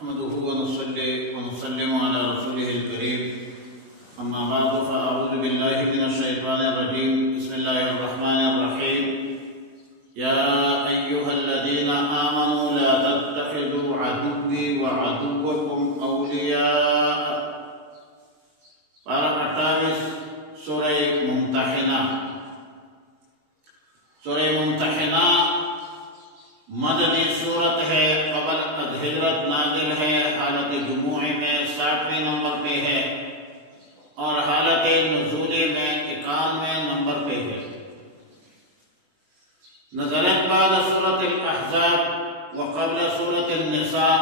نحمده ونصلي ونسلم على رسوله الكريم أما بعد فأعوذ بالله من الشيطان الرجيم بسم الله الرحمن الرحيم يا أيها الذين آمنوا لا تتخذوا عدوي وعدوكم أولياء پارہ 28 سورہ ممتحنہ مدنی صورت ہے، قبل ہجرت نازل ہے، حالت جموع میں 60ویں نمبر پہ ہے اور حالت نزول میں 91 نمبر پہ ہے۔ نزلت بعد سورة الاحزاب وقبل سورة النساء،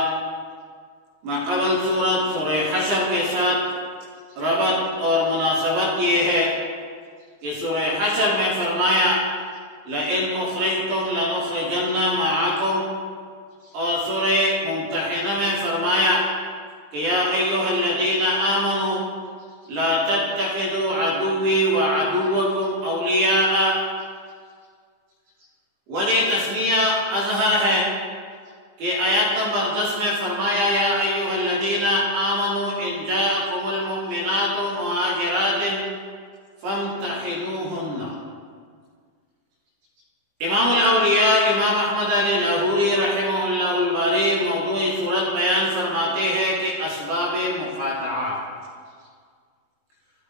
ما قبل سورہ حشر کے ساتھ ربط اور مناسبت یہ ہے کہ سورہ حشر میں فرمایا لَإِنْ أُخْرِجْتُمْ لَنُخْرِجَنَّ مَعَكُمْ، اور سورہ ممتحنہ میں فرمایا کہ یا ایھا الذین آمنوا لا تتخذوا عدوی وعدوکم اولیاء۔ وجہ تسمیہ اظہر ہے کہ آیت نمبر 10 میں فرمایا یا ایھا الذین آمنوا ان جاءکم المؤمنات مہاجرات فامتحنوہن۔ امام الاولیاء امام احمد علی لاہوری رحمہ اللہ الباری موضوع صورت بیان فرماتے ہیں کہ اسباب مقاطعہ۔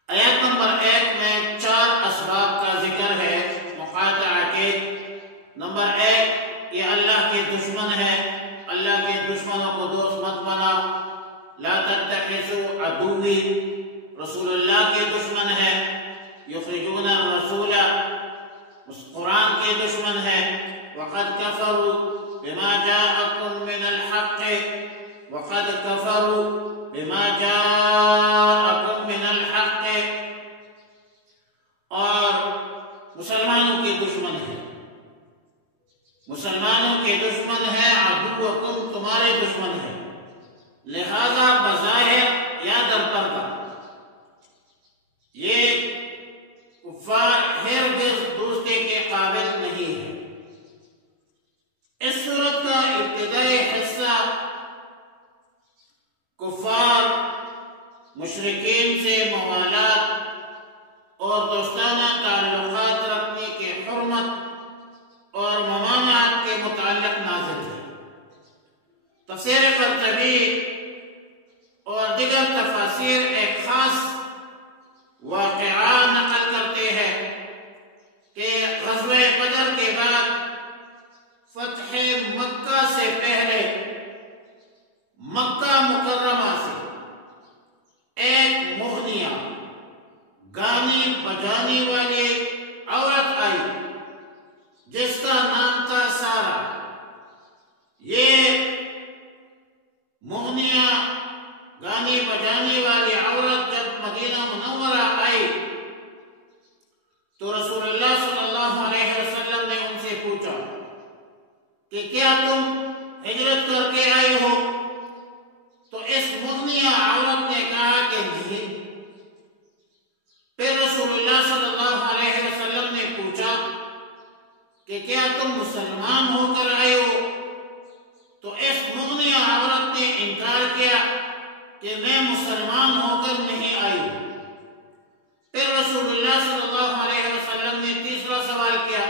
آیت نمبر 1 میں 4 اسباب کا ذکر ہے مقاطعہ کے۔ نمبر 1، یہ اللہ کے دشمن ہے، اللہ کے دشمنوں کو دوست مت بناؤ۔ لا تتخذوا عدوی، رسول اللہ کے دشمن ہے، یخرجون الرسول، قرآن کے دشمن ہے، وقد کفروا بما جاءکم من الحق، وقد کفروا بما جاءکم من الحق، اور مسلمانوں کے دشمن ہے، مسلمانوں کے دشمن ہے، عدوکم تمہارے دشمن ہے، لہذا بظاہر یا در پردہ یہ کفار ہرگز دوسرے کے قابل نہیں ہے۔ اس صورت کا ابتدائی حصہ کفار مشرکین سے موالات اور دوستانہ تعلقات رکھنے کے حرمت اور ممانعت کے متعلق نازل ہے۔ تفسیر قرطبی اور دیگر تفاسیر ایک خاص واقعہ نقل کرتے ہیں کہ غزوہ بدر کے بعد فتح مکہ سے پہلے مکہ مکرمہ سے ایک مغنیہ گانے بجانے والی عورت آئی جس کا نام تھا سارہ۔ یہ مغنیہ گانے بجانے والی عورت جب مدینہ منورہ آئی تو رسول اللہ صلی اللہ علیہ وسلم نے ان سے پوچھا کہ کیا تم ہجرت کر کے آئے ہو؟ تو اس مغنیہ عورت نے کہا کہ نہیں۔ پھر رسول اللہ صلی اللہ علیہ وسلم نے پوچھا کہ کیا تم مسلمان ہو کر آئے ہو؟ تو اس مغنیہ عورت نے انکار کیا کہ میں مسلمان ہو کر نہیں آئی۔ پھر رسول اللہ صلی اللہ علیہ وسلم نے تیسرا سوال کیا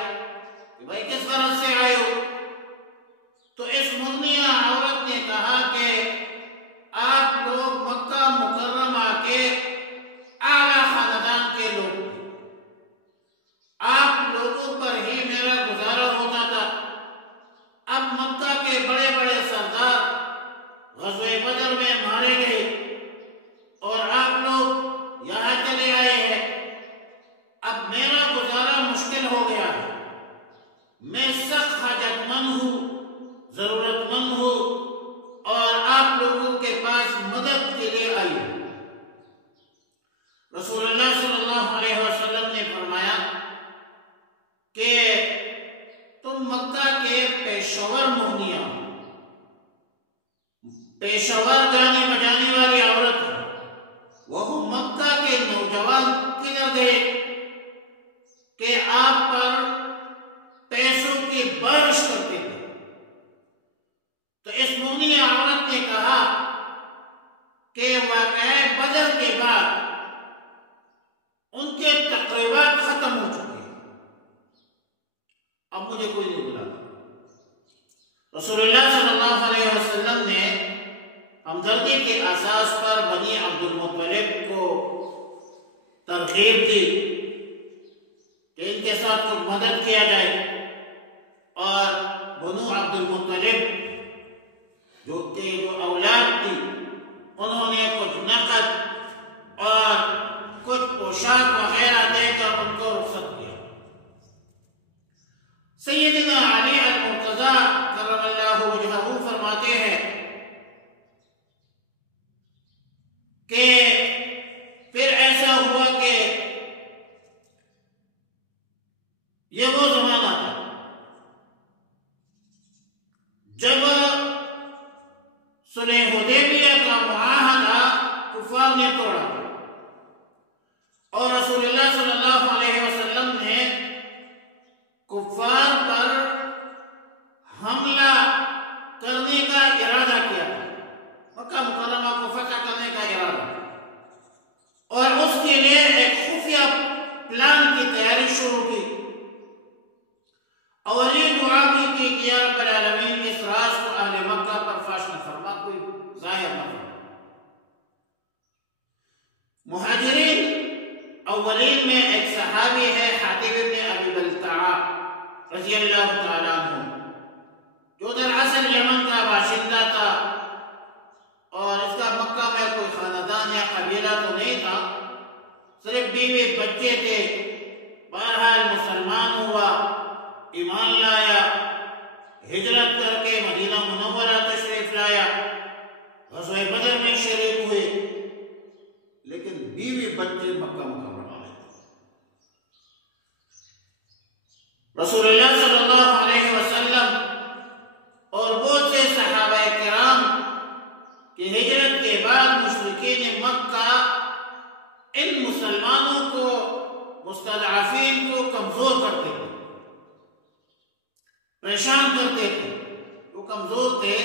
کہ بھائی کس غرض سے آئے ہو؟ تو اس مغنیہ عورت نے کہا کہ آپ لوگ مکہ مکرمہ کے اعلیٰ خاندان کے لوگ ہیں، آپ لوگوں پر ہی میرا گزارا ہوتا تھا، اب مکہ کے بڑے بڑے سردار غزوہ بدر میں مارے گئے اور آپ لوگ یہاں چلے آئے ہیں، اب میرا گزارا مشکل ہو گیا ہے، میں سخت حاجت مند ہوں، ضرورت مند ہوں اور آپ لوگوں کے پاس مدد کے لیے آئی ہوں۔ رسول اللہ صلی اللہ علیہ وسلم نے فرمایا کہ تم مکہ کے پیشور مغنیہ، پیشور گانے بجانے والی عورت ہے، وہ مکہ کے نوجوان کدھر گئے کہ آپ پر پیسوں کی بارش کرتے تھے؟ تو اس مغنیہ عورت نے کہا کہ واقعہ بدر کے بعد ان کے تقریبات ختم ہو چکے ہیں، اب مجھے کوئی نہیں بلاتا۔ رسول اللہ صلی اللہ علیہ وسلم نے ہمدردی کے اساس پر بنی عبد المطلب کو ترغیب دی کہ ان کے ساتھ کچھ مدد کیا جائے، اور بنو عبد المطلب جو اولاد تھی انہوں نے کچھ نقد اور کچھ پوشاک وغیرہ دے کر ان کو رخصت کیا۔ سیدنا علی المرتضیٰ کرم اللہ وجہہ فرماتے ہیں کہ پھر ایسا ہوا کہ یہ وہ زمانہ تھا جب صلح حدیبیہ کا معاہدہ کفار نے توڑا، اور رسول اللہ صلی اللہ علیہ وسلم نے کفار پر حملہ کرنے کا ارادہ کیا، مکہ مکرمہ کو فتح کرنے کا ارادہ، اور اس کے لیے ایک خفیہ پلان کی تیاری شروع کی، اور یہ دعا کی تھی کہ یا رب العالمین اس راز کو اہل مکہ پر فاش نہ فرما، کوئی ظاہر نہ فرما۔ مہاجرین اولین میں ایک صحابی ہے حاتب بن ابی بلتعہ رضی اللہ تعالیٰ عنہ، جو دراصل یمن کا باشندہ تھا، اور اس کا مکہ میں کوئی خاندان یا قبیلہ تو نہیں تھا، صرف بیوی بچے تھے۔ بہرحال مسلمان ہوا، ایمان لایا، ہجرت کر کے مدینہ منورہ تشریف لایا، غزوہ بدر میں شریک ہوئے، لیکن بیوی بچے مکہ مکرمہ میں تھے۔ رسول اللہ صلی اللہ علیہ وسلم اور بہت سے صحابہ کرام کی ہجرت کے بعد مشرکین مکہ ان مسلمانوں کو، مستضعفین کو کمزور کرتے تھے، پریشان کرتے تھے۔ وہ کمزور تھے،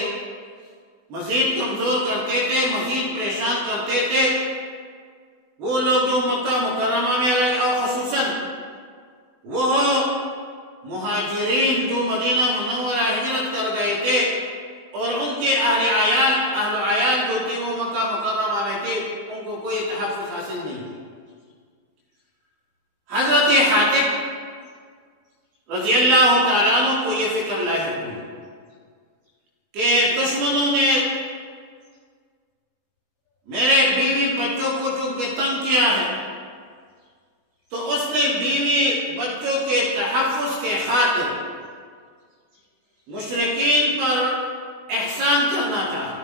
مزید کمزور کرتے تھے، مزید پریشان کرتے تھے۔ وہ لوگ جو مکہ مکرمہ میں رہے، اور خصوصاً وہ مہاجرین جو مدینہ منورہ ہجرت کر گئے تھے، اور ان کے اہل عیال جو تھے وہ مکہ مکرمہ میں تھے، ان کو کوئی تحفظ حاصل نہیں۔ حضرت حاتب رضی اللہ تعالیٰ عنہ کو یہ فکر لاحق ہوئی کہ دشمنوں نے میرے بیوی بچوں کو چونکہ تنگ کیا ہے، تو اس نے بیوی بچوں کے تحفظ کے خاطر مشرکین پر احسان کرنا چاہا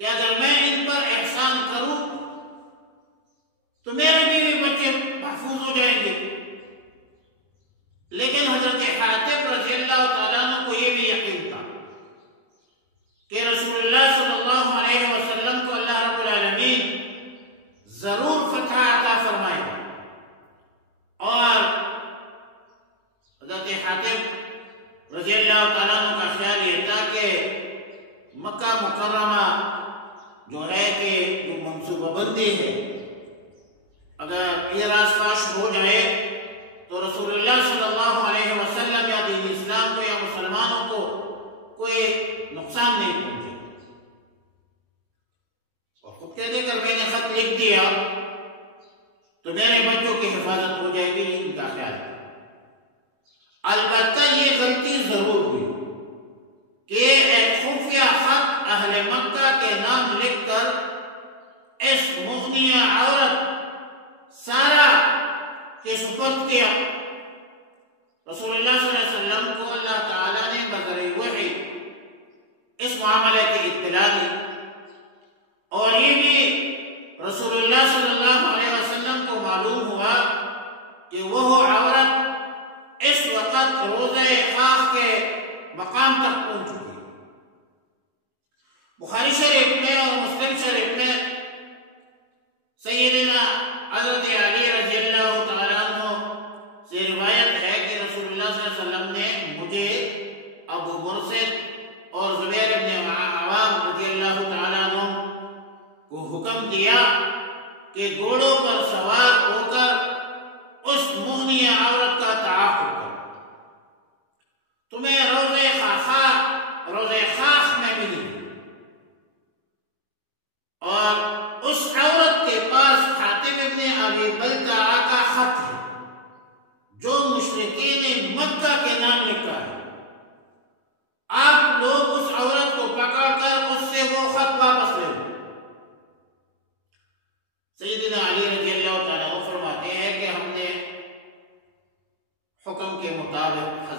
کہ اگر میں ان پر احسان کروں تو میرے بیوی بچے محفوظ ہو جائیں گے۔ لیکن حضرت حاتب رضی اللہ تعالیٰ عنہ کو یہ بھی یقین تھا کہ رسول اللہ صلی اللہ علیہ وسلم کو اللہ رب العالمین ضرور فتح عطا فرمائے گا، اور حضرت حاتب رضی اللہ تعالیٰ عنہ کا خیال یہ تھا کہ مکہ مکرمہ جو ہے کہ جو منصوبہ بندی ہے، اگر یہ راز فاش ہو جائے تو رسول اللہ صلی اللہ علیہ وسلم یا دین اسلام کو یا مسلمانوں کو کوئی نقصان نہیں پہنچے، اور خود کہہ دے کر میں نے خط لکھ دیا تو میرے بچوں کی حفاظت ہو جائے گی، ان کا خیال ہے۔ البتہ یہ غلطی ضرور ہوئی کہ ایک خفیہ خط اہل مکہ کے نام لکھ کر اس مغنیہ عورت سارا کے سپرد کیا۔ رسول اللہ صلی اللہ علیہ وسلم کو اللہ تعالیٰ نے بذریعہ وحی اس معاملے کی اطلاع دی، اور یہ بھی رسول اللہ صلی اللہ علیہ وسلم کو معلوم ہوا کہ وہ عورت اس وقت روضہ خاک کے مقام تک پہنچ چکی ہے۔ بخاری شریف میں اور مسلم شریف میں سیدنا حضرت علی رضی اللہ تعالیٰ عنہ سے روایت ہے کہ رسول اللہ صلی اللہ علیہ وسلم نے مجھے، ابو مرسد اور زبیر بن عوام رضی اللہ تعالیٰ عنہ حکم دیا کہ گھوڑوں پر سوار ہو کر اس مغنیہ عورت کا تعاقب کرو، تمہیں روزے خاص میں ملی۔ اور اس عورت کے پاس حاتم ابن ابی بلتعہ کا خط ہے جو مشرکین مکہ کے نام لکھا ہے، آپ لوگ اس عورت کو پکڑ کر اس سے وہ خط واپس لے لو۔ سیدنا علی رضی اللہ تعالیٰ عنہ فرماتے ہیں کہ ہم نے حکم کے مطابق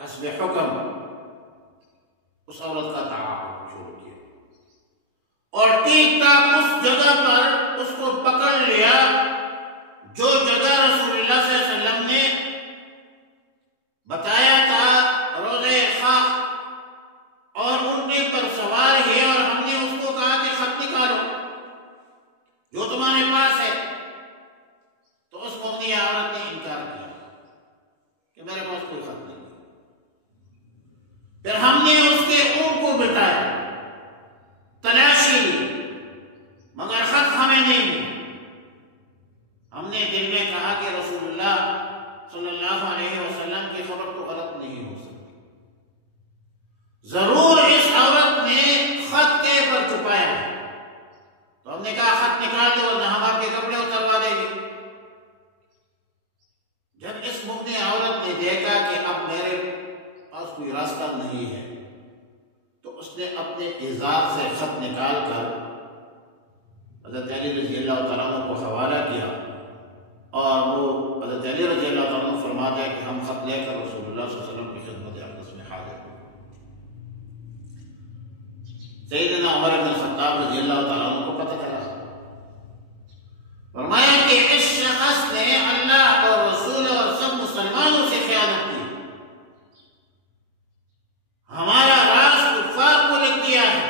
حسب حکم اس عورت کا تعاقب شروع کیا اور ٹھیک ٹھاک اس جگہ پر اس کو پکڑ لیا جو جگہ رسول اللہ صلی اللہ علیہ وسلم نے بتایا تھا، روزے خاک، اور اونٹے پر سوار ہے، اور ہم نے اس کو کہا کہ خط نکالو جو تمہارے پاس ہے۔ تو اس مغنیہ عورت نے انکار کیا کہ میرے پاس کوئی خط نہیں۔ پھر ہم نے اس کے اونٹ کو بٹھایا، تلاشی لی، مگر خط ہمیں نہیں ملا۔ ہم نے دل میں کہا کہ رسول اللہ صلی اللہ علیہ وسلم کی خبر تو غلط نہیں ہو سکتی، ضرور اس عورت نے خط کے پر چھپایا ہے۔ تو ہم نے کہا خط نکال دو ورنہ ہم آپ کے کپڑے اتروا دیں گے۔ جب اس مغنی عورت نے دیکھا کہ اب میرے پاس کوئی راستہ نہیں ہے تو اس نے اپنے ازار سے خط نکال کر حضرت علی رضی اللہ تعالیٰ عنہ کو حوالہ کیا، اور وہ حضرت علی رضی اللہ تعالیٰ عنہ فرماتا ہے کہ ہم خط لے کر رسول اللہ صلی اللہ علیہ وسلم کی خدمت اقدس میں حاضر ہوئے۔ سیدنا عمر بن الخطاب رضی اللہ تعالیٰ عنہ کو پتہ چلا، فرمایا کہ اس شخص نے اللہ اور رسول اور سب مسلمانوں سے خیانت کی، ہمارا راز کفار کو لکھ دیا ہے،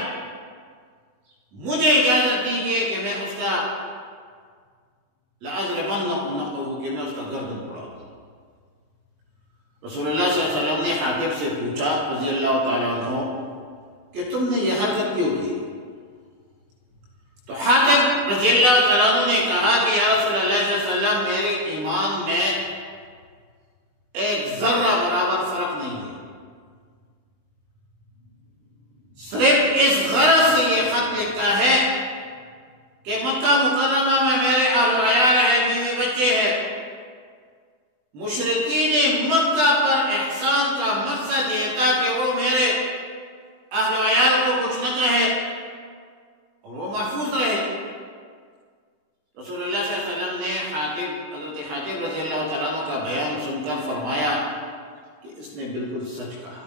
مجھے اجازت دیجیے کہ میں اس کا لأضربنه کہ میں اس کا گردن اڑاؤں۔ رسول اللہ صلی اللہ علیہ وسلم نے حاتب سے پوچھا رضی اللہ تعالیٰ عنہ کہ تم نے یہ حرکت کیوں کی؟ تو حاتب رضی اللہ تعالیٰ عنہ نے کہا کہ یا رسول اللہ صلی اللہ علیہ وسلم، میرے ایمان میں ایک ذرہ برابر فرق نہیں ہے، صرف اس غرض سے یہ خط لکھا ہے کہ مکہ مکرمہ میں میرے اہل و عیال ہے، بیوی بچے ہیں، مشرکین مکہ پر احسان کا مقصد یہ تھا کہ وہ میرے اہل و عیال کو کچھ نہ کہے اور وہ محفوظ رہے۔ رسول اللہ صلی اللہ علیہ وسلم نے حضرت حاتب رضی اللہ تعالیٰ عنہ کا بیان سن کر فرمایا کہ اس نے بالکل سچ کہا ہے،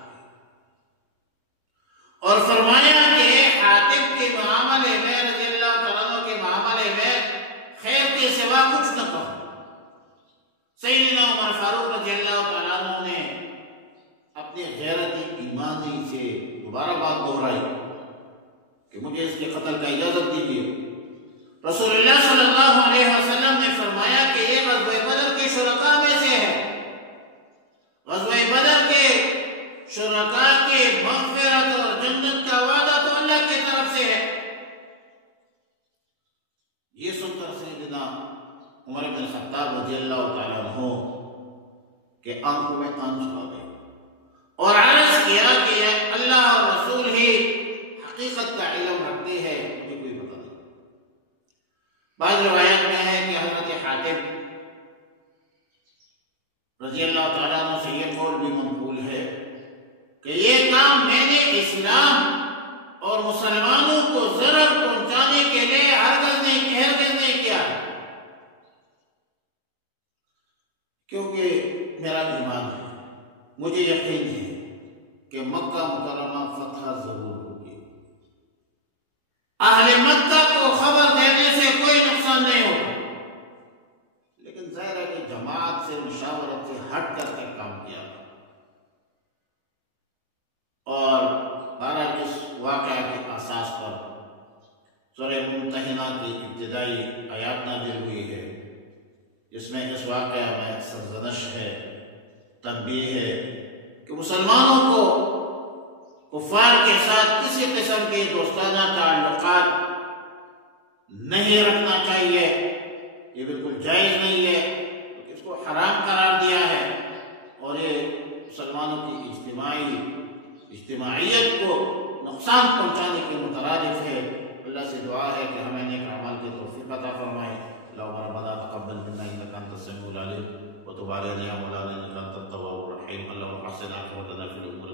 اور فرمایا کہ حاتب کے معاملے میں رضی اللہ تعالیٰ عنہ کے معاملے میں خیر کے سوا کچھ نہ کہو۔ سیدنا عمر فاروق رضی اللہ تعالیٰ عنہ نے اپنے غیرت ایمانی سے دوبارہ بات دہرائی کہ مجھے اس کے قتل کا اجازت دیجیے۔ رسول اللہ صلی اللہ علیہ وسلم نے فرمایا کہ یہ غزوہ بدر کے شرکاء میں سے ہے، غزوہ بدر کے شرکاء کے مغفرت اور جنت کا وعدہ تو اللہ کی طرف سے ہے۔ یہ سن کر سیدنا عمر بن الخطاب رضی اللہ تعالیٰ عنہ کے آنکھوں میں آنسو آ گئے اور عرض کیا کہ اللہ اور رسول ہی حقیقت کا علم رکھتے ہیں، مجھے کوئی پتہ نہیں۔ بعض روایات میں ہے کہ حضرت حاتب رضی اللہ تعالیٰ عنہ سے یہ قول بھی منقول ہے کہ یہ کام میں نے اسلام اور مسلمانوں کو ضرر پہنچانے کے لیے ہرگز نہیں کیا، کیونکہ میرا ایمان ہے، مجھے یقین ہے کہ مکہ مکرمہ فتح ضرور ہوگی، اہل مکہ کو خبر دینے سے کوئی نقصان نہیں ہوگا، لیکن ظاہر ہے کہ جماعت سے مشاورت سے ہٹ کر کے کام کیا اور بہرحال اس واقعہ کے اساس پر سورہ ممتحنہ کی ابتدائی آیات نازل ہوئی ہے، جس میں اس واقعہ میں سرزنش ہے، تنبیہ ہے کہ مسلمانوں کو کفار کے ساتھ کسی قسم کے دوستانہ تعلقات نہیں رکھنا چاہیے، یہ بالکل جائز نہیں ہے، اس کو حرام قرار دیا ہے، اور یہ مسلمانوں کی اجتماعیت کو نقصان پہنچانے کے مترادف ہے۔ اللہ سے دعا ہے کہ ہمیں نیک اعمال کی توفیق عطا فرمائے۔ اللہم ربنا تقبل منا انک انت السمیع العلیم وتب علینا یا مولانا انک انت التواب الرحیم۔ اللہم حسن عاقبتنا فی الامور